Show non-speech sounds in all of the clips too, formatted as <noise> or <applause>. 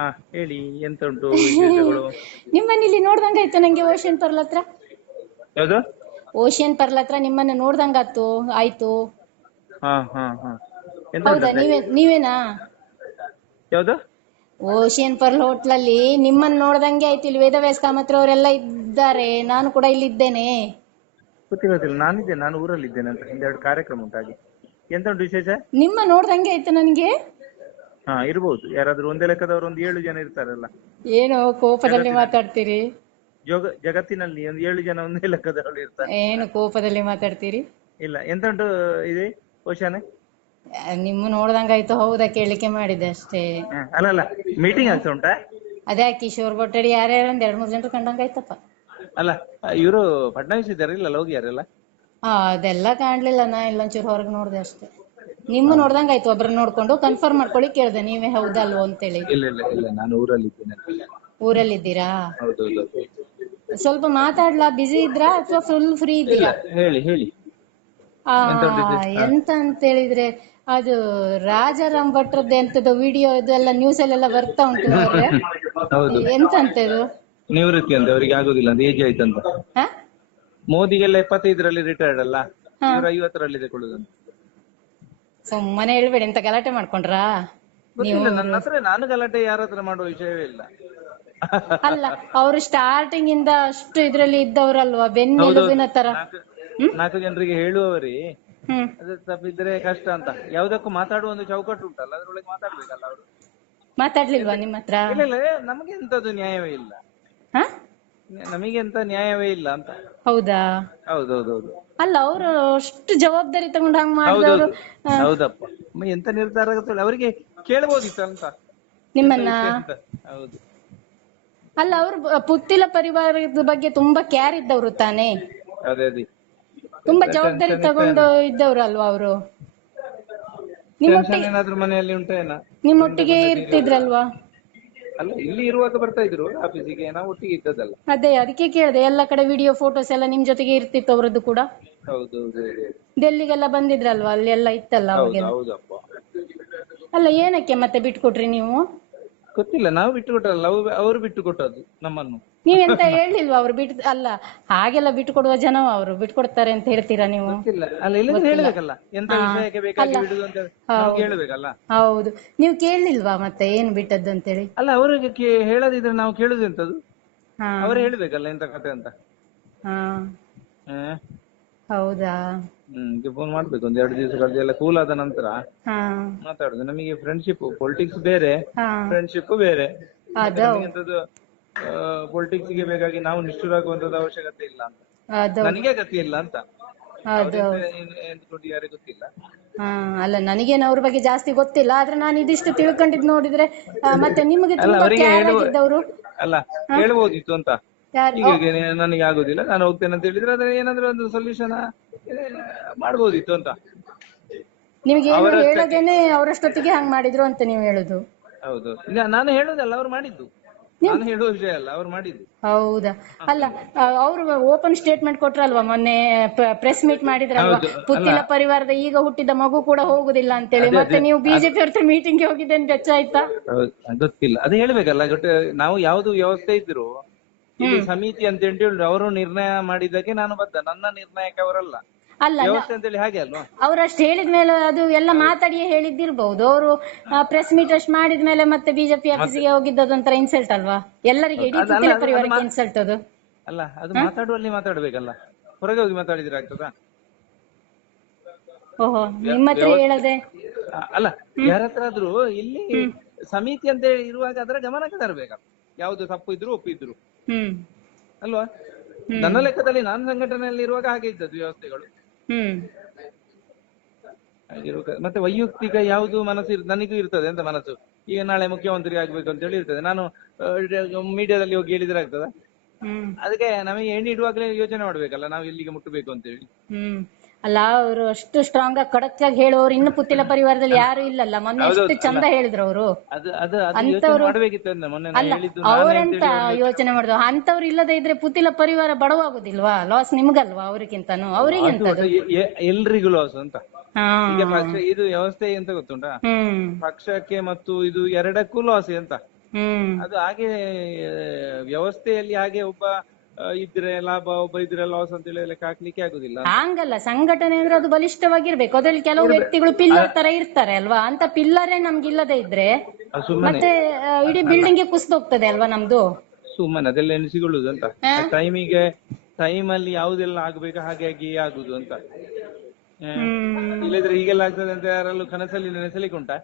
ಹಾ ಹೇಳಿ ಎಂತ ಉಂಟು <laughs> ವಿಶೇಷಗಳು? ನಿಮ್ಮನ್ನ ಇಲ್ಲಿ ನೋಡ್ದಂಗಾಯ್ತು ನಂಗೆ ಓಷನ್ ಪರ್ಲ್ ಹತ್ರ? ಯಾವ್ದು? ಓಷನ್ ಪರ್ಲ್ ಹತ್ರ ನಿಮ್ಮನ್ನ ನೋಡ್ದಂಗಾತು ಆಯ್ತು. ಹಾ ಹಾ ಹಾ. ಎಂತ ಹೌದಾ ನೀವೇ ನೀವೇನಾ? ಯಾವ್ದು? ಓಷಿಯನ್ ಪರ್ಲ್ ಹೋಟ್ಲಲ್ಲಿ ನಿಮ್ಮನ್ನ ನೋಡ್ದಂಗೆ ಆಯ್ತು ಇಲ್ಲಿ ವೇದವ್ಯಾಸ ಕಾಮತ್ರ ಅವರೆಲ್ಲ ಇದ್ದಾರೆ. ನಾನು ಕೂಡ ಇಲ್ಲಿ ಇದ್ದೇನೆ ಗೊತ್ತಿಲ್ಲ ಗೊತ್ತಿಲ್ಲ ನಾನಿದ್ದೇನೆ ನಾನು ಊರಲ್ಲಿ ಇದ್ದೇನೆ ಅಂತ ಒಂದೆರಡು ಕಾರ್ಯಕ್ರಮ ಉಂಟಾಗಿ. ಎಂತ ಉಂಟು ವಿಶೇಷ? ನಿಮ್ಮ ನೋಡ್ದಂಗೆ ಆಯ್ತು ನನಗೆ? ಹಾ ಇರ್ಬೋದು. ಯಾರಾದ್ರೂ ಒಂದೇ ಲೆಕ್ಕದವರು ಒಂದು ಏಳು ಜನ ಇರ್ತಾರಲ್ಲ. ಏನು ಕೋಪದಲ್ಲಿ ಮಾತಾಡ್ತೀರಿ? ಜೋಗ ಜಗತ್ತಿನಲ್ಲಿ ಒಂದು ಏಳು ಜನ ಒಂದೇ ಲೆಕ್ಕದವರು ಇರ್ತಾರೆ. ಏನು ಕೋಪದಲ್ಲಿ ಮಾತಾಡ್ತೀರಿ? ಇಲ್ಲ ಎಂತ ಉಂಟು ಇದೆ ಕ್ವಶನ್ ನಿಮ್ಮ ನೋಡ್ದಂಗಾಯ್ತು ಹೌದಾ ಕೇಳಿಕೆ ಮಾಡಿದೆ ಅಷ್ಟೇ. ಅಲ್ಲ ಅಲ್ಲ ಮೀಟಿಂಗ್ ಆಗ್ತಾ ಉಂಟಾ ಅದೇ ಕಿಶೋರ್ ಬೊಟ್ಟಡಿ ಯಾರ್ಯಾರು ಒಂದ್ ಎರಡ್ ಮೂರ್ ಜನರು ಕಂಡಂಗಾಯ್ತಪ್ಪ. ಅಲ್ಲ ಇವರು ಫಡ್ನವೀಸ್ ಇದ್ದಾರೆ ಇಲ್ಲ ಹೋಗಿಯಾರಲ್ಲ ಆ ಅದೆಲ್ಲ ಕಾಣ್ಲಿಲ್ಲ ನಾ ಇಲ್ಲೊಂಚೂರು ಹೊರಗೆ ನೋಡ್ದೆ ಅಷ್ಟೇ. ನಿಮ್ಮ ನೋಡ್ದಂಗಾಯ್ತು ಒಬ್ರನ್ನ ನೋಡ್ಕೊಂಡು ಕನ್ಫರ್ಮ್ ಮಾಡ್ಕೊಳ್ಳಿ ಕೇಳ್ದೆ ನೀವೇ ಹೌದಾ ಅಲ್ವೋ ಅಂತೇಳಿ. ಇಲ್ಲ ಇಲ್ಲ ಇಲ್ಲ ನಾನು ಊರಲ್ಲಿ ಇದ್ದೀರಾ ಊರಲ್ಲಿದ್ದೀರಾ ಹೌದೌದು ಸ್ವಲ್ಪ ಮಾತಾಡ್ಲಾ ಬಿಸಿ ಇದ್ರಾ ಅಥವಾ ಫುಲ್ ಫ್ರೀ ಇದ್ದೀರಾ? ಹೇಳಿ ಹೇಳಿ. ಆ, ಎಂತ ಅಂತ ಹೇಳಿದ್ರೆ ಅದು ರಾಜಾರಾಮ್ ಭಟ್ರದ್ದು ಎಂತದ್ದು ವಿಡಿಯೋ ಇದೆಲ್ಲ ನ್ಯೂಸ್ ಅಲ್ಲೆಲ್ಲ ಬರ್ತಾ ಉಂಟು ಮಾರ್ರೆ. ಹೌದು. ಎಂತ ಅಂತ ಇದು ನಿವೃತ್ತಿ ಅಂತ ಅವರಿಗೆ ಆಗುದಿಲ್ಲ ಅಂತ ಏಜ್ ಆಯ್ತಂತ. ಹ? ಮೋದಿಗೆಲ್ಲ ಎಪ್ಪತ್ತೈದರಲ್ಲಿ ರಿಟೈರ್ಡ್ ಅಲ್ಲ? ಇವರು ಐವತ್ತರಲ್ಲಿ ತಗೊಳ್ಳುದಂತ ಸುಮ್ಮನೆ ಹೇಳ್ಬೇಡಿ ಎಂತ ಗಲಾಟೆ ಮಾಡ್ಕೊಂಡ್ರಾ? ಗೊತ್ತಿಲ್ಲ ನನ್ನ ಹತ್ರ ನಾನು ಗಲಾಟೆ ಯಾರತ್ರ ಮಾಡುವ ವಿಷಯವೇ ಇಲ್ಲ. ಅಲ್ಲ ಅವರು ಸ್ಟಾರ್ಟಿಂಗ್ ಇಂದ ಅಷ್ಟು ಇದ್ರಲ್ಲಿ ಇದ್ದವರಲ್ವಾ ಬೆನ್ನೆಲುಬಿನ ತರ. ನಾಲ್ಕು- ಜನರಿಗೆ ಹೇಳುವವರಿ ಹ್ಮ್. ಅದು ತಪ್ಪಿದ್ರೆ ಕಷ್ಟ ಅಂತ. ಯಾವ್ದಕ್ಕೂ ಮಾತಾಡುವ ಒಂದು ಚೌಕಟ್ಟು ಉಂಟಲ್ಲ ಅದ್ರೊಳಗೆ ಮಾತಾಡ್ಬೇಕಲ್ಲ ಅವರು? ಮಾತಾಡ್ಲಿಲ್ವಾ ನಿಮ್ಮ ಹತ್ರ? ಇಲ್ಲ ಇಲ್ಲ ನಮಗೆ ಎಂತದ್ದು ನ್ಯಾಯವೇ ಇಲ್ಲ. ಹ? ನಮಗೆ ಎಂತ ನ್ಯಾಯವೇ ಇಲ್ಲ ಅಂತ. ಹೌದಾ? ಹೌದೌದೌದು ಅಲ್ಲ ಅವರು ಅಷ್ಟು ಜವಾಬ್ದಾರಿ ತಗೊಂಡು ಹಂಗ್ ಮಾಡಿದವರು ಹೌದಪ್ಪ. ಎಂತ ನಿರ್ಧಾರ ಆಗುತ್ತೆ ಅವರಿಗೆ ಅಂತ. ನಿಮ್ಮನ್ನ? ಹೌದು. ಅಲ್ಲ ಅವರು ಪುತ್ತಿಲ ಪರಿವಾರದ ಬಗ್ಗೆ ತುಂಬಾ ಕೇರ್ ಇದ್ದವರು ತಾನೇ? ಅದೇ ಅದೇ. ತುಂಬಾ ಜವಾಬ್ದಾರಿ ತಗೊಂಡು ಇದ್ದವ್ರು ಅಲ್ವಾ ಅವರು ನಿಮ್ಮೊಟ್ಟಿಗೆ ಏನಾದ್ರೂ ಮನೆಯಲ್ಲಿ ಉಂಟೇನ ನಿಮ್ಮೊಟ್ಟಿಗೆ ಇರ್ತಿದ್ರಲ್ವಾ? ಅಲ್ಲ ಇಲ್ಲಿ ಇರುವಾಗ ಬರ್ತಾ ಇದ್ರು ಆಫೀಸಿಗೆ ನಾವು ಒಟ್ಟಿಗೆ ಇದ್ದದಲ್ಲ ಅದೇ ಅದಕ್ಕೆ ಕೇಳಿದೆ ಎಲ್ಲ ಕಡೆ ವಿಡಿಯೋ ಫೋಟೋಸ್ ಎಲ್ಲ ನಿಮ್ ಜೊತೆಗೆ ಇರ್ತಿತ್ತು ಅವರದ್ದು ಕೂಡ? ಹೌದು ಡೆಲ್ಲಿಗೆಲ್ಲ ಬಂದಿದ್ರಲ್ವಾ ಅಲ್ಲಿ ಎಲ್ಲ ಇತ್ತಲ್ಲ ಹೌದು ಅವಾಗೆಲ್ಲ ಹೌದಪ್ಪ. ಅಲ್ಲ ಏನಕ್ಕೆ ಮತ್ತೆ ಬಿಟ್ಕೊಟ್ರಿ ನೀವು? ಗೊತ್ತಿಲ್ಲ ನಾವು ಬಿಟ್ಟು ಕೊಟ್ಟಲ್ಲ ಅವ್ರು ಅವರು ಬಿಟ್ಟು ಕೊಟ್ಟದ್ದು ನಮ್ಮನ್ನು. ನೀವೆಂತ ಹೇಳಿಲ್ವಾ ಅವ್ರು ಬಿಟ್ ಅಲ್ಲ ಹಾಗೆಲ್ಲ ಬಿಟ್ಟು ಕೊಡುವ ಜನ ಅವರು ಬಿಟ್ಕೊಡ್ತಾರೆ ಅಂತ ಹೇಳ್ತೀರಾ ನೀವು? ಗೊತ್ತಿಲ್ಲ. ಅಲ್ಲ ಇಲ್ಲದ್ರೆ ಹೇಳ್ಬೇಕಲ್ಲ. ಎಂತ ವಿಷಯಕ್ಕೆ ಬೇಕಾಗಿ ಬಿಡುದು ಅಂತ ನಾವು ಕೇಳಬೇಕಲ್ಲ? ಹೌದು. ನೀವು ಕೇಳಲಿಲ್ವಾ ಮತ್ತೆ ಏನು ಬಿಟ್ಟದ್ದು ಅಂತೇಳಿ? ಅಲ್ಲ ಅವ್ರಿಗೆ ಕೇ- ಹೇಳದಿದ್ರೆ ನಾವು ಕೇಳುದು ಎಂತದ್ದು ಹಾ. ಅವರೇ ಹೇಳ್ಬೇಕಲ್ಲ ಎಂತ ಕತೆ ಅಂತ? ಹಾ. ಹೌದಾ? ಹ್ಮ್ ಫೋನ್ ಮಾಡ್ಬೇಕು. ಒಂದ್ ಎರಡು ದಿವಸ ಎಲ್ಲ ಕೂಲ್ ಆದ ನಂತರ ಹಾ. ಮಾತಾಡುದು. ನಮಗೆ ಫ್ರೆಂಡ್ಶಿಪ್ ಪೊಲಿಟಿಕ್ಸ್ ಬೇರೆ ಹಾ. ಫ್ರೆಂಡ್ಶಿಪ್ ಬೇರೆ. ಅದು. ಎಂತದ್ದು ಪೊಲಿಟಿಕ್ಸ್ಗೆ ಬೇಕಾಗಿ ನಾವು ನಿಷ್ಠುರಾಗುವಂತದ್ದು ಅವಶ್ಯಕತೆ ಇಲ್ಲ ಅಂತ. ಅದು ನನಗೆ ಗತಿ ಇಲ್ಲ ಅಂತ. ಅದು ಎಂದ್ಕೊಂಡು ಯಾರಿಗೂ ಗೊತ್ತಿಲ್ಲ. ಹಾ ಅಲ್ಲ ನನಗೇನು ಅವ್ರ ಬಗ್ಗೆ ಜಾಸ್ತಿ ಗೊತ್ತಿಲ್ಲ. ಆದ್ರೆ ನಾನು ಇದಿಷ್ಟು ತಿಳ್ಕೊಂಡಿದ್ ನೋಡಿದ್ರೆ ಆ, ಮತ್ತೆ ನಿಮಗೆ ತುಂಬಾ ಅವರಿಗೆ ಕ್ಯಾರ್ ಹೇಳುವ- ಆಗಿದ್ದವರು. ಅಲ್ಲ ಹೇಳ್ಬೋದಿತ್ತು ಅಂತ. ಯಾರು? ಹೀಗೆ ನನಗೆ ಆಗುದಿಲ್ಲ ನಾನು ಹೋಗ್ತೇನೆ ಅಂತ ಹೇಳಿದ್ರೆ ಅದ್ರ ಏನಾದ್ರು ಒಂದು ಸೊಲ್ಯೂಷನ್ ಮಾಡ್ಬೋದಿತ್ತು ಅಂತ. ನಿಮ್ಗೆ ಏನು ಹೇಳದೇನೆ ಅವರಷ್ಟೊತ್ತಿಗೆ ಹಂಗ್ ಮಾಡಿದ್ರು ಅಂತ ನೀವು ಹೇಳುದು. ಹೌದು. ಇಲ್ಲ, ನಾನು ಹೇಳುದಲ್ಲ ಅವ್ರು ಮಾಡಿದ್ದು. ನಾನು ಹೇಳುವ ವಿಷಯ ಅಲ್ಲ ಅವ್ರು ಮಾಡಿದ್ದು. ಹೌದಾ? ಅಲ್ಲ ಅವರು ಓಪನ್ ಸ್ಟೇಟ್ಮೆಂಟ್ ಕೊಟ್ರಲ್ವಾ? ಮೊನ್ನೆ ಪ್ರೆಸ್ ಮೀಟ್ ಮಾಡಿದ್ರಲ್ವಾ? ಪುತ್ತಿನ ಪುತ್ತಿಲ ಪರಿವಾರದ ಈಗ ಹುಟ್ಟಿದ ಮಗು ಕೂಡ ಹೋಗುದಿಲ್ಲ ಅಂತೇಳಿ. ಮತ್ತೆ ನೀವು ಬಿಜೆಪಿ ಅವ್ರ ಮೀಟಿಂಗ್ ಹೋಗಿದ್ದೆ ಅಂತ ಆಯ್ತಾ ಹೌದು, ಗೊತ್ತಿಲ್ಲ. ಅದು ಹೇಳ್ಬೇಕಲ್ಲ ನಾವು ಯಾವ್ದು ವ್ಯವಸ್ಥೆ ಇದ್ರು ಸಮಿತಿ ಅಂತ ಹೇಳಿ ಅವರು ನಿರ್ಣಯ ಮಾಡಿದ್ದಕ್ಕೆ ನಾನು ಬದ್ಧ. ನನ್ನ ನಿರ್ಣಯಕ್ಕೆ ಅವರಲ್ಲ. ಅಲ್ಲ ವ್ಯವಸ್ಥೆ ಅಂತೇಳಿ ಹಾಗೆ ಅಲ್ವಾ? ಅವ್ರಷ್ಟು ಹೇಳಿದ್ಮೇಲೆ ಅದು ಎಲ್ಲ ಮಾತಾಡಿಯೇ ಹೇಳಿದ್ದಿರ್ಬಹುದು ಅವರು ಪ್ರೆಸ್ ಮೀಟ್ ಅಷ್ಟು ಮಾಡಿದ್ಮೇಲೆ ಮತ್ತೆ ಬಿಜೆಪಿ ಆಫೀಸಿಗೆ ಹೋಗಿದ್ದದು ಒಂಥರ ಇನ್ಸಲ್ಟ್ ಅಲ್ವಾ? ಎಲ್ಲರಿಗೆ ಇಡೀ ಅದು- ಪರಿವಾರಕ್ಕೆ ಇನ್ಸಲ್ಟ್ ಅದು. ಅಲ್ಲ ಅದು ಮಾತಾಡುವಲ್ಲಿ ಮಾತಾಡ್ಬೇಕಲ್ಲ? ಹೊರಗೆ ಹೋಗಿ ಮಾತಾಡಿದ್ರೆ ಆಗ್ತದಾ? ಓಹೋ ನಿಮ್ಮ ಹತ್ರ ಹೇಳದೆ. ಅ- ಅಲ್ಲ ಯಾರ ಹತ್ರ ಆದ್ರೂ ಇಲ್ಲಿ ಸಮಿತಿ ಅಂತ ಹೇಳಿ ಇರುವಾಗ ಅದರ ಗಮನಕ್ಕೆ ತರಬೇಕಲ್ಲ ಯಾವ್ದು ತಪ್ಪು ಇದ್ರು ಒಪ್ಪಿದ್ರು. ಹ್ಮ್. ಅಲ್ವಾ? ನನ್ನ ಲೆಕ್ಕದಲ್ಲಿ ನಾನು ಸಂಘಟನೆಯಲ್ಲಿ ಇರುವಾಗ ಹಾಗೆ ಇದ್ದದ್ದು ವ್ಯವಸ್ಥೆಗಳು. ಹ್ಮ್. ಹಾಗಿರುವಾಗ ಮತ್ತೆ ವೈಯಕ್ತಿಕ ಯಾವುದು ಮನಸ್ಸು ಇರ್- ನನಗೂ ಇರ್ತದೆ ಅಂತ ಮನಸ್ಸು. ಈಗ ನಾಳೆ ಮುಖ್ಯಮಂತ್ರಿ ಆಗ್ಬೇಕು ಅಂತ ಹೇಳಿ ಇರ್ತದೆ ನಾನು ಮೀಡಿಯಾದಲ್ಲಿ ಹೋಗಿ ಹೇಳಿದ್ರೆ ಆಗ್ತದ? ಹ್ಮ್. ಅದಕ್ಕೆ ನಮಗೆ ಎಣ್ಣೆ ಇಡುವಾಗಲೇ ಯೋಚನೆ ಮಾಡ್ಬೇಕಲ್ಲ ನಾವು ಎಲ್ಲಿಗೆ ಮುಟ್ಟಬೇಕು ಅಂತ ಹೇಳಿ ಹ್ಮ್. ಅಲ್ಲ ಅವರು ಅಷ್ಟು ಸ್ಟ್ರಾಂಗ್ ಆಗಿ ಖಡಕ್ ಆಗಿ ಹೇಳೋರು ಇನ್ನು ಪುತ್ತಿಲ ಪರಿವಾರದಲ್ಲಿ ಯಾರು ಇಲ್ಲಲ್ಲ. ಮೊನ್ನೆ ಎಷ್ಟು ಚಂದ ಹೇಳಿದ್ರು ಅವರು. ಅಂತವ್ರು ಅಲ್ಲ ಅವರೆಂತ ಯೋಚನೆ ಮಾಡುದು? ಅಂತವ್ರು ಇಲ್ಲದೆ ಇದ್ರೆ ಪುತ್ತಿಲ ಪರಿವಾರ ಬಡವಾಗುದಿಲ್ವಾ? ಲಾಸ್ ನಿಮ್ಗಲ್ವಾ ಅವ್ರಿಗಿಂತಾನು? ಅವ್ರಿಗೆ ಎಂತದು ಎ- ಎ- ಎಲ್ರಿಗೂ ಲಾಸ್ ಅಂತ. ಹಾ. ಈಗ ಪಕ್ಷ ಇದು ವ್ಯವಸ್ಥೆ ಎಂತ ಗೊತ್ತುಂಟಾ? ಪಕ್ಷಕ್ಕೆ ಮತ್ತು ಇದು ಎರಡಕ್ಕೂ ಲಾಸ್ ಅಂತ. ಹ್ಮ್. ಅದು ಹಾಗೆ ವ್ಯವಸ್ಥೆಯಲ್ಲಿ ಹಾಗೆ ಒಬ್ಬ ಆ, ಇದ್ರೆ ಲಾಭ ಒಬ್ಬ ಇದ್ರೆ ಲಾಸ್ ಅಂತ ಹೇಳಿ ಲೆಕ್ಕ ಹಾಕ್ಲಿಕ್ಕೆ ಆಗುದಿಲ್ಲ. ಹಂಗಲ್ಲ ಸಂಘಟನೆ ಅಂದ್ರೆ ಅದು ಬಲಿಷ್ಠವಾಗಿರ್ಬೇಕು. ಅದ್ರಲ್ಲಿ ಕೆಲವು ವ್ಯಕ್ತಿಗಳು ಪಿಲ್ಲರ್ ತರ ಇರ್ತಾರೆ ಅಲ್ವಾ? ಅಂತ ಪಿಲ್ಲರೇ ನಮ್ಗೆ ಇಲ್ಲದೆ ಇದ್ರೆ ಅದು ಸುಮ್ಮನೆ ಮತ್ತೆ ಆ, ಇಡೀ ಬಿಲ್ಡಿಂಗ್ ಕುಸಿದೋಗ್ತದೆ ಅಲ್ವಾ ನಮ್ದು? ಸುಮ್ಮನೆ ಅದೆಲ್ಲ ಎಣಿಸಿಕೊಳ್ಳುದು ಅಂತ. ಟೈಮಿಗೆ ಟೈಮ್ ಅಲ್ಲಿ ಯಾವುದೆಲ್ಲ ಆಗ್ಬೇಕು ಹಾಗೆ ಆಗಿ ಆಗುದು ಅಂತ. ಆ, ಹ್ಮ್. ಇಲ್ಲದ್ರೆ ಹೀಗೆಲ್ಲ ಆಗ್ತದೆ ಅಂತ ಯಾರಲ್ಲೂ ಕನಸಲ್ಲಿ ನೆನೆಸಲಿಕ್ಕೆ ಉಂಟಾ?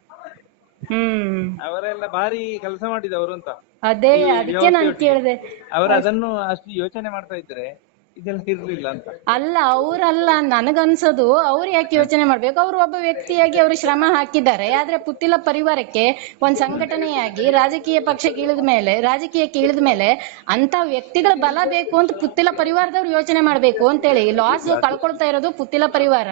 ಅವರೆಲ್ಲ ಭಾರಿ ಕೆಲಸ ಮಾಡಿದವರು ಅಂತ. ಅದೇ ಅದಕ್ಕೆ ನಾನು ಕೇಳಿದೆ. ಅವರು ಅದನ್ನು ಅಷ್ಟು ಯೋಚನೆ ಮಾಡ್ತಾ ಇದ್ರೆ ಇದೆಲ್ಲ ಇರ್ಲಿಲ್ಲ ಅಂತ. ಅಲ್ಲ ಅವ್ರಲ್ಲ ನನಗನ್ಸೋದು ಅವ್ರು ಯಾಕೆ ಯೋಚನೆ ಮಾಡ್ಬೇಕು? ಅವ್ರು ಒಬ್ಬ ವ್ಯಕ್ತಿಯಾಗಿ ಅವರು ಶ್ರಮ ಹಾಕಿದ್ದಾರೆ. ಆದ್ರೆ ಪುತ್ತಿಲ ಪರಿವಾರಕ್ಕೆ ಒಂದ್ ಸಂಘಟನೆಯಾಗಿ ರಾಜಕೀಯ ಪಕ್ಷಕ್ಕೆ ಇಳಿದ ಮೇಲೆ ರಾಜಕೀಯಕ್ಕೆ ಇಳಿದ ಮೇಲೆ ಅಂತ ವ್ಯಕ್ತಿಗಳ ಬಲ ಬೇಕು ಅಂತ ಪುತ್ತಿಲ ಪರಿವಾರದವ್ರು ಯೋಚನೆ ಮಾಡ್ಬೇಕು ಅಂತೇಳಿ ಲಾಸ್ ಕಳ್ಕೊಳ್ತಾ ಇರೋದು ಪುತ್ತಿಲ ಪರಿವಾರ.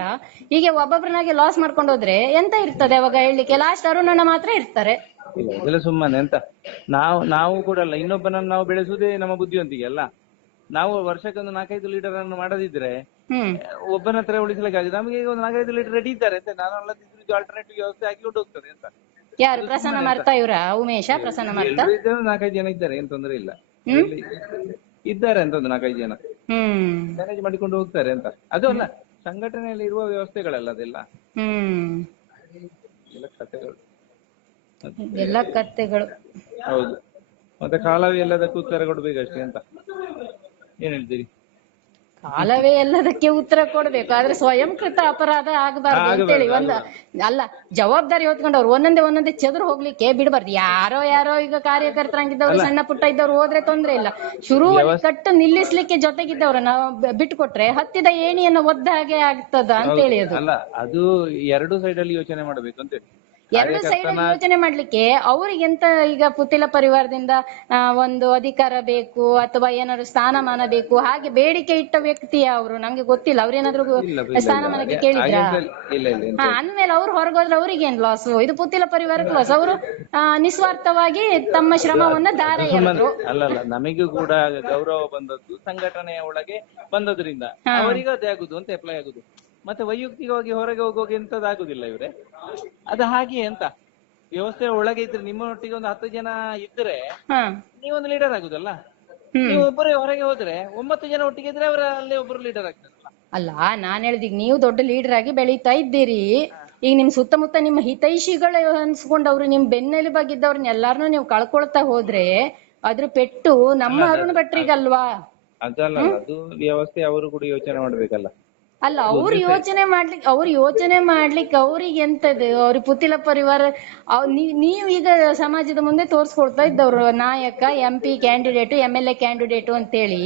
ಹೀಗೆ ಒಬ್ಬೊಬ್ರನ್ನಾಗಿ ಲಾಸ್ ಮಾಡ್ಕೊಂಡೋದ್ರೆ ಎಂತ ಇರ್ತದೆ ಅವಾಗ ಹೇಳಲಿಕ್ಕೆ? ಲಾಸ್ಟ್ ಅರುಣಣ್ಣ ಮಾತ್ರ ಇರ್ತಾರೆ. ಇಲ್ಲ ಇದೆಲ್ಲ ಸುಮ್ಮನೆ ಅಂತ. ನಾವು ನಾವು ಕೂಡ ಅಲ್ಲ ಇನ್ನೊಬ್ಬನನ್ನು ನಾವು ಬೆಳೆಸುವುದೇ ನಮ್ಮ ಬುದ್ಧಿವಂತಿಗೆ ಅಲ್ಲ. ನಾವು ವರ್ಷಕ್ಕೆ ಒಂದು ನಾಲ್ಕೈದು ಲೀಟರ್ ಅನ್ನು ಮಾಡದಿದ್ರೆ ಒಬ್ಬನ ಹತ್ರ ಉಳಿಸಲಿಕ್ಕೆ ಆಗಿದೆ ನಮಗೆ ಈಗ ಒಂದು ನಾಲ್ಕೈದು ಲೀಟರ್ ರೆಡಿ ಇದ್ದಾರೆ ಅಂತ. ನಾನು ಅಲ್ಲದಿದ್ರು ಆಲ್ಟರ್ನೇಟಿವ್ ವ್ಯವಸ್ಥೆ ಆಗಿ ಹೋಗ್ತದೆ ಅಂತ. ಯಾರು? ಪ್ರಸನ್ನ ಮಾಡ್ತಾ ಇವ್ರ? ಉಮೇಶ ಪ್ರಸನ್ನ ಮಾಡ್ತಾ ನಾಲ್ಕೈದು ಜನ ಇದ್ದಾರೆ. ಏನ್ ತೊಂದರೆ ಇಲ್ಲ. ಇದ್ದಾರೆ ಅಂತ ಒಂದು ನಾಲ್ಕೈದು ಜನ. ಹ್ಮ್. ಮ್ಯಾನೇಜ್ ಮಾಡಿಕೊಂಡು ಹೋಗ್ತಾರೆ ಅಂತ. ಅದು ಅಲ್ಲ ಸಂಘಟನೆಯಲ್ಲಿ ಇರುವ ವ್ಯವಸ್ಥೆಗಳಲ್ಲ ಅದೆಲ್ಲ. ಹ್ಮ್. ಎಲ್ಲ ಕಥೆಗಳು. ಎಲ್ಲ ಕತ್ತೆಗಳು ಹೌದು. ಮತ್ತೆ ಕಾಲವೇ ಎಲ್ಲದಕ್ಕೂ ಉತ್ತರ ಕೊಡ್ಬೇಕಷ್ಟೇ ಅಂತ. ಏನ್ ಹೇಳ್ತೀರಿ? ಕಾಲವೇ ಎಲ್ಲದಕ್ಕೆ ಉತ್ತರ ಕೊಡ್ಬೇಕು. ಆದ್ರೆ ಸ್ವಯಂಕೃತ ಅಪರಾಧ ಆಗಬಾರ್ದು ಅಂತೇಳಿ ಒಂದ್ ಅಲ್ಲ ಜವಾಬ್ದಾರಿ ಹೊತ್ಕೊಂಡವ್ರು ಒಂದೊಂದೇ ಒಂದೊಂದೇ ಚದುರು ಹೋಗ್ಲಿಕ್ಕೆ ಬಿಡಬಾರ್ದು. ಯಾರೋ ಯಾರೋ ಈಗ ಕಾರ್ಯಕರ್ತರಾಗಿದ್ದವ್ರು ಸಣ್ಣ ಪುಟ್ಟ ಇದ್ದವ್ರು ಹೋದ್ರೆ ತೊಂದ್ರೆ ಇಲ್ಲ. ಶುರು ಕಟ್ಟು ನಿಲ್ಲಿಸ್ಲಿಕ್ಕೆ ಜೊತೆಗಿದ್ದವ್ರ ಬ- ಬಿಟ್ಕೊಟ್ರೆ ಹತ್ತಿದ ಏಣಿಯನ್ನ ಒದ್ದ ಹಾಗೆ ಆಗ್ತದ ಅಂತೇಳಿ ಅದು. ಅಲ್ಲ ಅದು ಎರಡು ಸೈಡ್ ಅಲ್ಲಿ ಯೋಚನೆ ಮಾಡ್ಬೇಕು ಅಂತ ಹೇಳಿ ಎರಡು ಸೈಡ್ ಯೋಚನೆ ಮಾಡ್ಲಿಕ್ಕೆ ಅವ್ರಿಗೆ ಎಂತ ಈಗ ಪುತ್ತಿಲ ಪರಿವಾರದಿಂದ ಒಂದು ಅಧಿಕಾರ ಬೇಕು ಅಥವಾ ಏನಾದ್ರು ಸ್ಥಾನಮಾನ ಬೇಕು ಹಾಗೆ ಬೇಡಿಕೆ ಇಟ್ಟ ವ್ಯಕ್ತಿಯ ಅವರು. ನಂಗೆ ಗೊತ್ತಿಲ್ಲ. ಅವ್ರೇನಾದ್ರು ಸ್ಥಾನಮಾನಕ್ಕೆ ಕೇಳಿದ್ರಾ. ಹಾ ಅಂದ್ಮೇಲೆ ಅವ್ರು ಹೊರಗೋದ್ರೆ ಅವ್ರಿಗೆ ಏನ್ ಲಾಸ್ ಇದು ಪುತ್ತಿಲ ಪರಿವಾರಕ್ಕೆ ಲಾಸ್ ಅವರು ನಿಸ್ವಾರ್ಥವಾಗಿ ತಮ್ಮ ಶ್ರಮವನ್ನ ದಾರ ಅಲ್ಲ ಅಲ್ಲ ನಮಗೂ ಕೂಡ ಗೌರವ ಬಂದದ್ದು ಸಂಘಟನೆಯ ಒಳಗೆ ಬಂದದ್ರಿಂದ. ಅವರಿಗೂ ಅದೇ ಆಗುದು ಅಂತ ಅಪ್ಲೈ ಆಗುದು. ಮತ್ತೆ ವೈಯಕ್ತಿಕವಾಗಿ ಹೊರಗೆ ಹೋಗುವಾಗ ಎಂತದಾಗುದಿಲ್ಲ ಇವ್ರೆ? ಅದು ಹಾಗೆ ಅಂತ. ವ್ಯವಸ್ಥೆ ಒಳಗೆ ಇದ್ರೆ ನಿಮ್ಮೊಟ್ಟಿಗೆ ಒಂದು ಹತ್ತು ಜನ ಇದ್ರೆ ನೀವೊಂದು ಲೀಡರ್ ಆಗುದಲ್ಲ? ನೀವು ಒಬ್ಬರೇ ಹೊರಗೆ ಹೋದ್ರೆ ಒಂಬತ್ತು ಜನ ಒಟ್ಟಿಗೆ ಇದ್ರೆ ಅವರ ಅಲ್ಲಿ ಒಬ್ಬರು ಲೀಡರ್ ಆಗ್ತಾರಲ್ಲ. ಅಲ್ಲ ನಾನ್ ಈಗ ನೀವು ದೊಡ್ಡ ಲೀಡರ್ ಆಗಿ ಬೆಳೀತಾ ಇದ್ದೀರಿ. ಈಗ ನಿಮ್ ಸುತ್ತಮುತ್ತ ನಿಮ್ಮ ಹಿತೈಷಿಗಳು ಅನ್ಸ್ಕೊಂಡವ್ರು ನಿಮ್ ಬೆನ್ನೆಲುಬಾಗಿದ್ದವ್ರನ್ನ ಎಲ್ಲಾರನು ನೀವು ಕಳ್ಕೊಳ್ತಾ ಹೋದ್ರೆ ಅದ್ರ ಪೆಟ್ಟು ನಮ್ಮ ಅರುಣ್ ಭಟ್ರಿಗಲ್ವಾ? ಅದಲ್ಲ ಅದು ವ್ಯವಸ್ಥೆ ಅವರು ಕೂಡ ಯೋಚನೆ ಮಾಡ್ಬೇಕಲ್ಲ. ಅಲ್ಲ ಅವ್ರು ಯೋಚನೆ ಮಾಡ್ಲಿಕ್ಕೆ ಅವ್ರು ಯೋಚನೆ ಮಾಡ್ಲಿಕ್ಕೆ ಅವ್ರಿಗೆ ಎಂತದು? ಅವ್ರ ಪುತ್ತಿಲ ಪರಿವಾರ ನೀವು ಈಗ ಸಮಾಜದ ಮುಂದೆ ತೋರ್ಸ್ಕೊಳ್ತಾ ಇದ್ದವ್ರು ನಾಯಕ M P candidate M L A candidate ಅಂತೇಳಿ.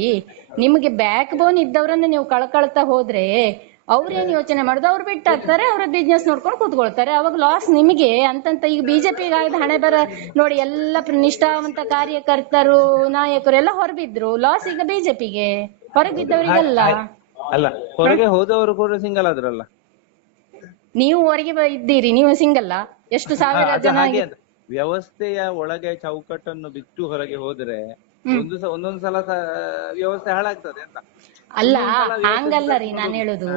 ನಿಮ್ಗೆ ಬ್ಯಾಕ್ ಬೋನ್ ಇದ್ದವ್ರನ್ನ ನೀವು ಕಳ್ಕೊಳ್ತಾ ಹೋದ್ರೆ ಅವ್ರೇನ್ ಯೋಚನೆ ಮಾಡುದು? ಅವ್ರು ಬಿಟ್ಟಾಕ್ತಾರೆ ಅವ್ರ ಬಿಸ್ನೆಸ್ ನೋಡ್ಕೊಂಡು ಕೂತ್ಕೊಳ್ತಾರೆ. ಅವಾಗ ಲಾಸ್ ನಿಮಗೆ. ಅಂತಂತ ಈಗ ಬಿಜೆಪಿಗೆ ಆಗಿದ ಹಣೆ ಬರ ನೋಡಿ ಎಲ್ಲ ನಿಷ್ಠಾವಂತ ಕಾರ್ಯಕರ್ತರು ನಾಯಕರು ಎಲ್ಲ ಹೊರಬಿದ್ರು. ಲಾಸ್ ಈಗ ಬಿಜೆಪಿಗೆ ಹೊರಗಿದ್ದವರಿಗಲ್ಲ. ಅಲ್ಲ ಹೊರಗೆ ಹೋದವರು ಕೂಡ ಸಿಂಗಲ್ ಆದ್ರಲ್ಲ. ನೀವು ಹೊರಗೆ ಬ- ಇದ್ದೀರಿ ನೀವು ಸಿಂಗಲ್ಲ ಎಷ್ಟು ಸಾವಿರ ಅದು ಜನ ಹಾಗೆ. ವ್ಯವಸ್ಥೆಯ ಒಳಗೆ ಚೌಕಟ್ಟನ್ನು ಬಿಟ್ಟು ಹೊರಗೆ ಹೋದ್ರೆ ಒಂದು ಸ ಒಂದೊಂದು ಸಲ ಸ- ವ್ಯವಸ್ಥೆ ಹಾಳಾಗ್ತದೆ ಅಂತ. ಅಲ್ಲ ಹಂಗಲ್ಲ ರೀ ನಾನು ಹೇಳುದು.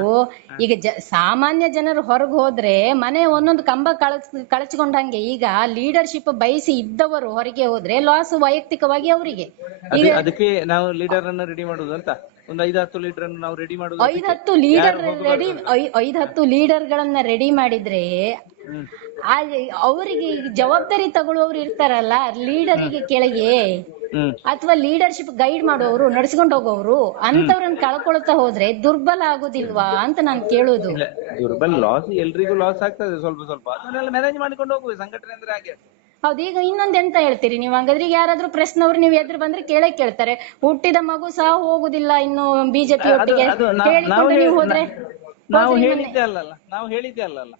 ಈಗ ಜ ಸಾಮಾನ್ಯ ಜನರು ಹೊರಗೆ ಹೋದ್ರೆ ಮನೆ ಒಂದೊಂದು ಕಂಬ ಕಳಚ್ ಕಳಚ್ಕೊಂಡಂಗೆ ಈಗ ಲೀಡರ್ಶಿಪ್ ಬಯಸಿ ಇದ್ದವರು ಹೊರಗೆ ಹೋದ್ರೆ ಲಾಸ್ ವೈಯಕ್ತಿಕವಾಗಿ ಅವರಿಗೆ. ಅದು ಅದಕ್ಕೆ ನಾವು ಲೀಡರ್ ಅನ್ನು ರೆಡಿ ಮಾಡುದು ಅಂತ. ಒಂದು ಐದು ಹತ್ತು ಲೀಡರ್ ಅನ್ನು ನಾವು ರೆಡಿ ಮಾಡುದು ಐದ್ ಹತ್ತು ಲೀಡರ್ ರೆಡಿ ಐದ್ ಹತ್ತು ಲೀಡರ್ ಗಳನ್ನ ರೆಡಿ ಮಾಡಿದ್ರೆ. ಆ ಅವರಿಗೆ ಜವಾಬ್ದಾರಿ ತಗೊಳ್ಳುವವರು ಇರ್ತಾರಲ್ಲ ಲೀಡರಿಗೆ ಕೆಳಗೆ ಅಥವಾ ಲೀಡರ್ಶಿಪ್ ಗೈಡ್ ಮಾಡುವವರು ನಡ್ಸ್ಕೊಂಡು ಹೋಗೋರು ಅಂತವ್ರನ್ನ ಕಳ್ಕೊಳ್ತಾ ಹೋದ್ರೆ ದುರ್ಬಲ ಆಗುದಿಲ್ವಾ ಅಂತ ನಾನು ಕೇಳೋದು. ದುರ್ಬಲ ಲಾಸ್ ಎಲ್ರಿಗೂ ಲಾಸ್ ಆಗ್ತದೆ ಸ್ವಲ್ಪ ಸ್ವಲ್ಪ. ಅದನ್ನೆಲ್ಲ ಮ್ಯಾನೇಜ್ ಮಾಡ್ಕೊಂಡು ಹೋಗುವ ಸಂಘಟನೆ ಅಂದ್ರೆ ಹಾಗೆ. ಹೌದು ಈಗ ಇನ್ನೊಂದ್ ಎಂತ ಹೇಳ್ತೀರಿ ನೀವು? ಹಂಗಾದ್ರೆ ಈಗ ಯಾರಾದ್ರೂ ಪ್ರಶ್ನವ್ರು ನೀವು ಎದುರು ಬಂದ್ರೆ ಕೇಳೇ ಕೇಳ್ತಾರೆ. ಹುಟ್ಟಿದ ಮಗು ಸಹ ಹೋಗುದಿಲ್ಲ ಇನ್ನು ಬಿಜೆಪಿ ಒಟ್ಟಿಗೆ ಅದು ನಾ- ನಾವು ಹೋದ್ರೆ? ನಾವು ಹೇಳಿದ್ದೆ ಅಲ್ಲಲ್ಲ ನಾವು ಹೇಳಿದ್ದೆ ಅಲ್ಲಲ್ಲ.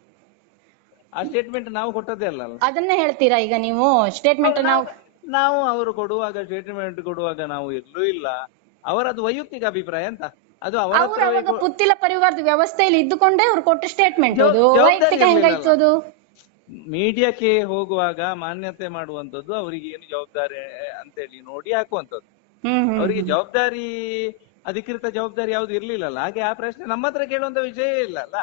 ಆ ಸ್ಟೇಟ್ಮೆಂಟ್ ನಾವು ಕೊಟ್ಟದ್ದೇ ಅಲ್ಲಲ್ಲ. ಅದನ್ನ ಹೇಳ್ತೀರಾ ಈಗ ನೀವು? ಸ್ಟೇಟ್ಮೆಂಟ್ ನಾವು ನಾವು ಅವರು ಕೊಡುವಾಗ ಸ್ಟೇಟ್ಮೆಂಟ್ ಕೊಡುವಾಗ ನಾವು ಎಲ್ಲೂ ಇಲ್ಲ. ಅವರದು ವೈಯಕ್ತಿಕ ಅಭಿಪ್ರಾಯ ಅಂತ ಅದು ಅವರ ಅವ್ರು ಹತ್ರ ಅವಾಗ ಪುತ್ತಿಲ ಪರಿವಾರದ ವ್ಯವಸ್ಥೆಯಲ್ಲಿ ಇದ್ದುಕೊಂಡೇ ಅವ್ರು ಕೊಟ್ಟ ಸ್ಟೇಟ್ಮೆಂಟ್ ಅದು. ಜವಾಬ್ದಾರಿ ವೈಯಕ್ತಿಕ ಹೆಂಗಾಯ್ತು ಅದು? ಮೀಡಿಯಾಕ್ಕೆ ಹೋಗುವಾಗ ಮಾನ್ಯತೆ ಮಾಡುವಂತದ್ದು ಅವರಿಗೆ ಏನು ಜವಾಬ್ದಾರಿ ಅಂತೇಳಿ ನೋಡಿ ಹಾಕುವಂತದ್ದು ಅವರಿಗೆ ಜವಾಬ್ದಾರಿ ಅಧಿಕೃತ ಜವಾಬ್ದಾರಿ ಯಾವ್ದು ಇರ್ಲಿಲ್ಲಲ್ಲ ಹಾಗೆ ಆ ಪ್ರಶ್ನೆ ನಮ್ಮ ಹತ್ರ ಕೇಳುವಂತ ವಿಷಯ ಇಲ್ಲ ಅಲ್ಲ.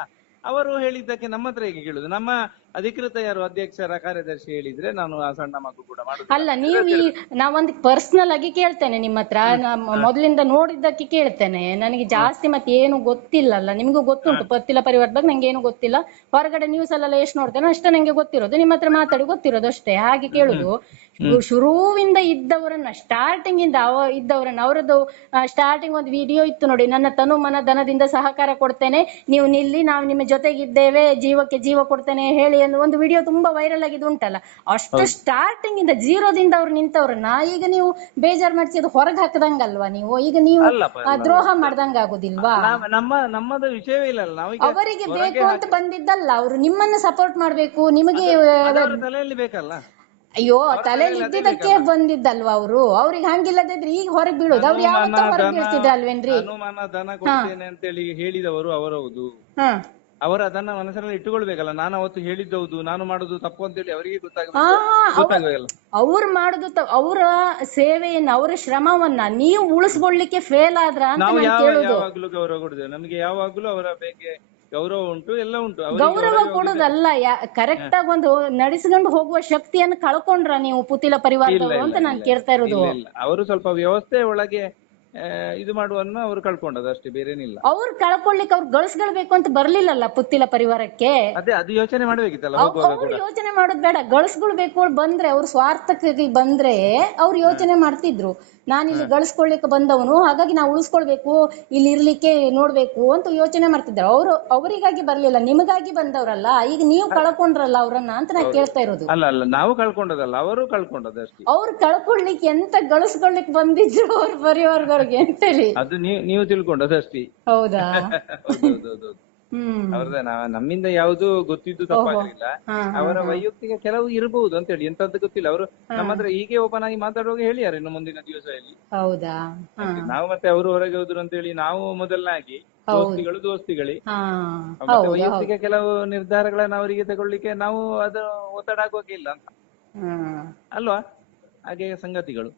ಅವರು ಹೇಳಿದ್ದಕ್ಕೆ ನಮ್ಮ ಹತ್ರ ಹೇಗೆ ಕೇಳುದು? ನಮ್ಮ ಅಧಿಕೃತ ಯಾರು ಅಧ್ಯಕ್ಷರ ಕಾರ್ಯದರ್ಶಿ ಹೇಳಿದ್ರೆ ನಾನು ಆ ಸಣ್ಣ ಮಗು ಕೂಡ ಮಾಡುದು ಅಲ್ಲ ನೀವು ಈ ನಾವೊಂದು ಪರ್ಸನಲ್ ಆಗಿ ಕೇಳ್ತೇನೆ ನಿಮ್ಮ ಹತ್ರ. ನಮ್ಮ ಮೊದಲಿಂದ ನೋಡಿದ್ದಕ್ಕೆ ಕೇಳ್ತೇನೆ. ನನಗೆ ಜಾಸ್ತಿ ಮತ್ತೆ ಏನು ಗೊತ್ತಿಲ್ಲಲ್ಲ ನಿಮ್ಗೂ ಗೊತ್ತುಂಟು. ಪತ್ತಿಲ ಪರಿವಾರದ ಬಗ್ಗೆ ನಂಗೆ ಏನು ಗೊತ್ತಿಲ್ಲ. ಹೊರಗಡೆ ನ್ಯೂಸ್ ಅಲ್ಲೆಲ್ಲ ಎಷ್ಟು ನೋಡ್ತೇನೆ ಅಷ್ಟೇ ನಂಗೆ ಗೊತ್ತಿರೋದು. ನಿಮ್ಮ ಹತ್ರ ಮಾತಾಡಿ ಗೊತ್ತಿರೋದು ಅಷ್ಟೇ. ಹಾಗೆ ಕೇಳುದು. ಶು- ಶುರುವಿಂದ ಇದ್ದವರನ್ನ ಸ್ಟಾರ್ಟಿಂಗ್ ಇಂದ ಅವ ಇದ್ದವರನ್ನ ಅವರದ್ದು ಸ್ಟಾರ್ಟಿಂಗ್ ಒಂದು ವಿಡಿಯೋ ಇತ್ತು ನೋಡಿ. ನನ್ನ ತನು ಮನ ಧನದಿಂದ ಸಹಕಾರ ಕೊಡ್ತೇನೆ. ನೀವು ನಿಲ್ಲಿ ನಾವು ನಿಮ್ಮ ಜೊತೆಗಿದ್ದೇವೆ. ಜೀವಕ್ಕೆ ಜೀವ ಕೊಡ್ತೇನೆ ಹೇಳಿ ಅನ್ನೋ ಒಂದು ವಿಡಿಯೋ ತುಂಬಾ ವೈರಲ್ ಆಗಿದ್ದು ಉಂಟಲ್ಲ? ಅಷ್ಟು ಸ್ಟಾರ್ಟಿಂಗ್ ಇಂದ ಜೀರೋದಿಂದ ಅವ್ರು ನಿಂತವ್ರನ್ನ ಈಗ ನೀವು ಬೇಜಾರ್ ಮಾಡಿಸಿ ಅದು ಹೊರಗೆ ಹಾಕದಂಗಲ್ವಾ ನೀವು? ಈಗ ನೀವು ದ್ರೋಹ ಮಾಡ್ದಂಗ ಆಗುದಿಲ್ವಾ ನಮ್ಮ ನಮ್ಮದು ವಿಷಯವೇ ಇಲ್ಲಲ್ಲ ನಾವೀಗ ಅವರಿಗೆ ಬೇಕು ಅಂತ ಬಂದಿದ್ದಲ್ಲ ಅವರು ನಿಮ್ಮನ್ನ ಸಪೋರ್ಟ್ ಮಾಡ್ಬೇಕು ನಿಮಗೆ ಅಯ್ಯೋ ತಲೆಯಲ್ಲಿ ಇದ್ದಿದ್ದಕ್ಕೆ ಬಂದಿದ್ದಲ್ವಾ ಅವರು? ಅವ್ರಿಗೆ ಹಂಗಿಲ್ಲದಿದ್ರೆ ಈಗ ಹೊರಗೆ ಬೀಳೋದು. ಅವ್ರು ಯಾವತ್ತೋ ಹೊರಗೆ ಬೀಳ್ತಿದ್ರು ಅಲ್ವೇನ್ರಿ ಅನುಮಾನ ದನ ಕೊಡ್ತೇನೆ ಅಂತೇಳಿ ಹೇಳಿದವರು ಅವರೌದು. ಅವರ ಅದನ್ನ ಮನಸ್ಸಿನಲ್ಲಿ ಇಟ್ಟುಕೊಳ್ಬೇಕಲ್ಲ. ನಾನು ಅವತ್ತು ಹೇಳಿದ್ದೌದು ನಾನು ಮಾಡುದು ತಪ್ಪು ಅಂತ ಹೇಳಿ ಅವರಿಗೆ ಗೊತ್ತಾಗಬೇಕಲ್ಲ. ಅವ್ರು ಮಾಡುದು ಅವರ ಸೇವೆಯನ್ನ ಅವರ ಶ್ರಮವನ್ನ ನೀವು ಉಳಿಸ್ಕೊಳ್ಲಿಕ್ಕೆ ಫೇಲ್ ಆದ್ರ ನಾವು ಯಾವಾಗ್ಲೂ ಗೌರವ ಕೊಡುದು ನಮ್ಗೆ ಯಾವಾಗ್ಲೂ ಅವರ ಬಗ್ಗೆ ಗೌರವ ಉಂಟು ಎಲ್ಲ ಉಂಟು. ಗೌರವ ಕೊಡುದಲ್ಲ ಕರೆಕ್ಟ್ ಆಗಿ ಒಂದು ನಡೆಸಿಕೊಂಡು ಹೋಗುವ ಶಕ್ತಿಯನ್ನು ಕಳ್ಕೊಂಡ್ರ ನೀವು ಪುತಿಲ ಪರಿವಾರದವರು ಅಂತ ನಾನು ಕೇಳ್ತಾ ಇರೋದು. ಅವರು ಸ್ವಲ್ಪ ವ್ಯವಸ್ಥೆ ಒಳಗೆ ಇದು ಮಾಡುವನ್ನ ಅವರು ಕಳ್ಕೊಂಡದ್ದು ಅಷ್ಟೇ ಬೇರೇನಿಲ್ಲ. ಅವ್ರು ಕಳ್ಕೊಳ್ಳಿಕ್ಕೆ ಅವ್ರು ಗಳಿಸ್ಕೊಳ್ಬೇಕು ಅಂತ ಬರ್ಲಿಲ್ಲಲ್ಲ ಪುತ್ತಿಲ ಪರಿವಾರಕ್ಕೆ? ಅದೇ ಅದು ಯೋಚನೆ ಮಾಡ್ಬೇಕಿತ್ತಲ್ಲ ಹೋಗುವಾಗ ಅವ್ರು ಯೋಚನೆ ಮಾಡೋದ್ ಬೇಡ. ಗಳಿಸ್ಕೊಳ್ಬೇಕು ಬಂದ್ರೆ ಅವ್ರ ಸ್ವಾರ್ಥಕ್ಕೆ ಬಂದ್ರೆ ಅವ್ರು ಯೋಚನೆ ಮಾಡ್ತಿದ್ರು. ನಾನಿಲ್ಲಿ ಗಳಿಸ್ಕೊಳ್ಲಿಕ್ಕೆ ಬಂದವನು ಹಾಗಾಗಿ ನಾವು ಉಳಿಸ್ಕೊಳ್ಬೇಕು ಇಲ್ಲಿ ಇರ್ಲಿಕ್ಕೆ ನೋಡ್ಬೇಕು ಅಂತ ಯೋಚನೆ ಮಾಡ್ತಿದ್ರು ಅವ್ರು ಅವರಿಗಾಗಿ ಬರ್ಲಿಲ್ಲ ನಿಮಗಾಗಿ ಬಂದವರಲ್ಲ ಈಗ ನೀವು ಕಳ್ಕೊಂಡ್ರಲ್ಲ ಅವರನ್ನ ಅಂತ ನಾ ಕೇಳ್ತಾ ಇರೋದು. ಅಲ್ಲ ಅಲ್ಲ ನಾವು ಕಳ್ಕೊಂಡದಲ್ಲ ಅವರು ಕಳ್ಕೊಂಡದ್ದು ಅಷ್ಟೇ. ಅವ್ರು ಕಳ್ಕೊಳ್ಲಿಕ್ಕೆ ಎಂತ ಗಳಿಸ್ಕೊಳ್ಲಿಕ್ಕೆ ಬಂದಿದ್ರು ಅವ್ರ ಪರಿವಾರದವ್ರಿಗೆ ಅಂತೇಳಿ. ಅದು ನೀವು ನೀವು ಹೌದಾ? <laughs> ಹೌದೌದೌದು. ಅವ್ರದ ನಮ್ಮಿಂದ ಯಾವುದು ಗೊತ್ತಿದ್ದು ತಪ್ಪಾಗಲಿಲ್ಲ. ಅವರ ವೈಯಕ್ತಿಕ ಕೆಲವು ಇರಬಹುದು ಅಂತ ಹೇಳಿ ಎಂತದ್ದು ಗೊತ್ತಿಲ್ಲ. ಅವರು ನಮ್ಮ ಹತ್ರ ಹೀಗೆ ಓಪನ್ ಆಗಿ ಮಾತಾಡುವಾಗ ಹೇಳಿದ್ದಾರೆ ಇನ್ನು ಮುಂದಿನ ದಿವಸ ಇಲ್ಲಿ ಹೌದಾ ನಾವು ಮತ್ತೆ ಅವರು ಹೊರಗೆ ಹೋದ್ರು ಅಂತ ಹೇಳಿ ನಾವು ಮೊದಲನಾಗಿ ದೋಸ್ತಿಗಳು ದೋಸ್ತಿಗಳೇ. ಮತ್ತೆ ವೈಯಕ್ತಿಕ ಕೆಲವು ನಿರ್ಧಾರಗಳನ್ನ ಅವರಿಗೆ ತಗೊಳ್ಳಿಕ್ಕೆ ನಾವು ಅದು ಒತ್ತಡ ಹಾಕುವಾಗಿಲ್ಲ ಅಂತ. ಅಲ್ವಾ? ಹಾಗೆ ಸಂಗತಿಗಳು.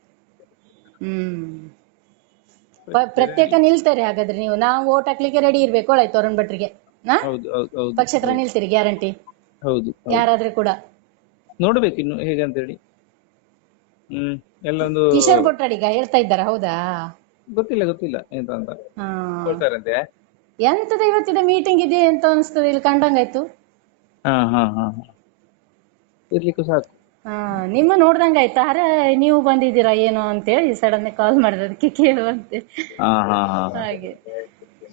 ಪ್ರತ್ಯೇಕ ನಿಲ್ತಾರೆ ಹಾಗಾದ್ರೆ ನೀವು. ನಾವು ಓಟ್ ಹಾಕ್ಲಿಕ್ಕೆ ರೆಡಿ ಇರ್ಬೇಕು. ಆಯ್ತು ಅರುಣ್ ಭಟ್ರಿಗೆ. ಪಕ್ಷೇತರ ನಿಲ್ತೀರಿ ಗ್ಯಾರಂಟಿ? ಹೌದು ಯಾರಾದ್ರೆ ಕೂಡ? ನೋಡ್ಬೇಕು ಇನ್ನು ಹೇಗೆ ಅಂತೇಳಿ. ಹ್ಮ್ ಎಲ್ಲೊಂದು ಕಿಶೋರ್ ಕೊಟ್ಟಾಡಿಗ ಹೇಳ್ತಾ ಇದ್ದಾರ? ಹೌದಾ? ಗೊತ್ತಿಲ್ಲ ಗೊತ್ತಿಲ್ಲ. ಎಂತ ಅಂತ. ಹೇಳ್ತಾರಂತೆ ಎಂತದ ಇವತ್ತಿದ ಮೀಟಿಂಗ್ ಇದೆ ಅಂತ ಅನಿಸ್ತದೆ ಇಲ್ಲಿ ಕಂಡಂಗಾಯ್ತು? ಹಾ ಹಾ ಹಾ ಹಾ. ಇರ್ಲಿಕ್ಕೂ ಸಾಕು. ಹಾ ನಿಮ್ಮ ನೋಡ್ದಂಗಾಯ್ತಾ? ಅರೆ ನೀವು ಬಂದಿದ್ದೀರಾ ಏನೋ ಅಂತೇಳಿ ಸಡನ್ ಕಾಲ್ ಮಾಡಿರೋದಕ್ಕೆ ಕೇಳುವಂತೆ. ಹಾ ಹಾ ಹಾ. ಹಾಗೆ.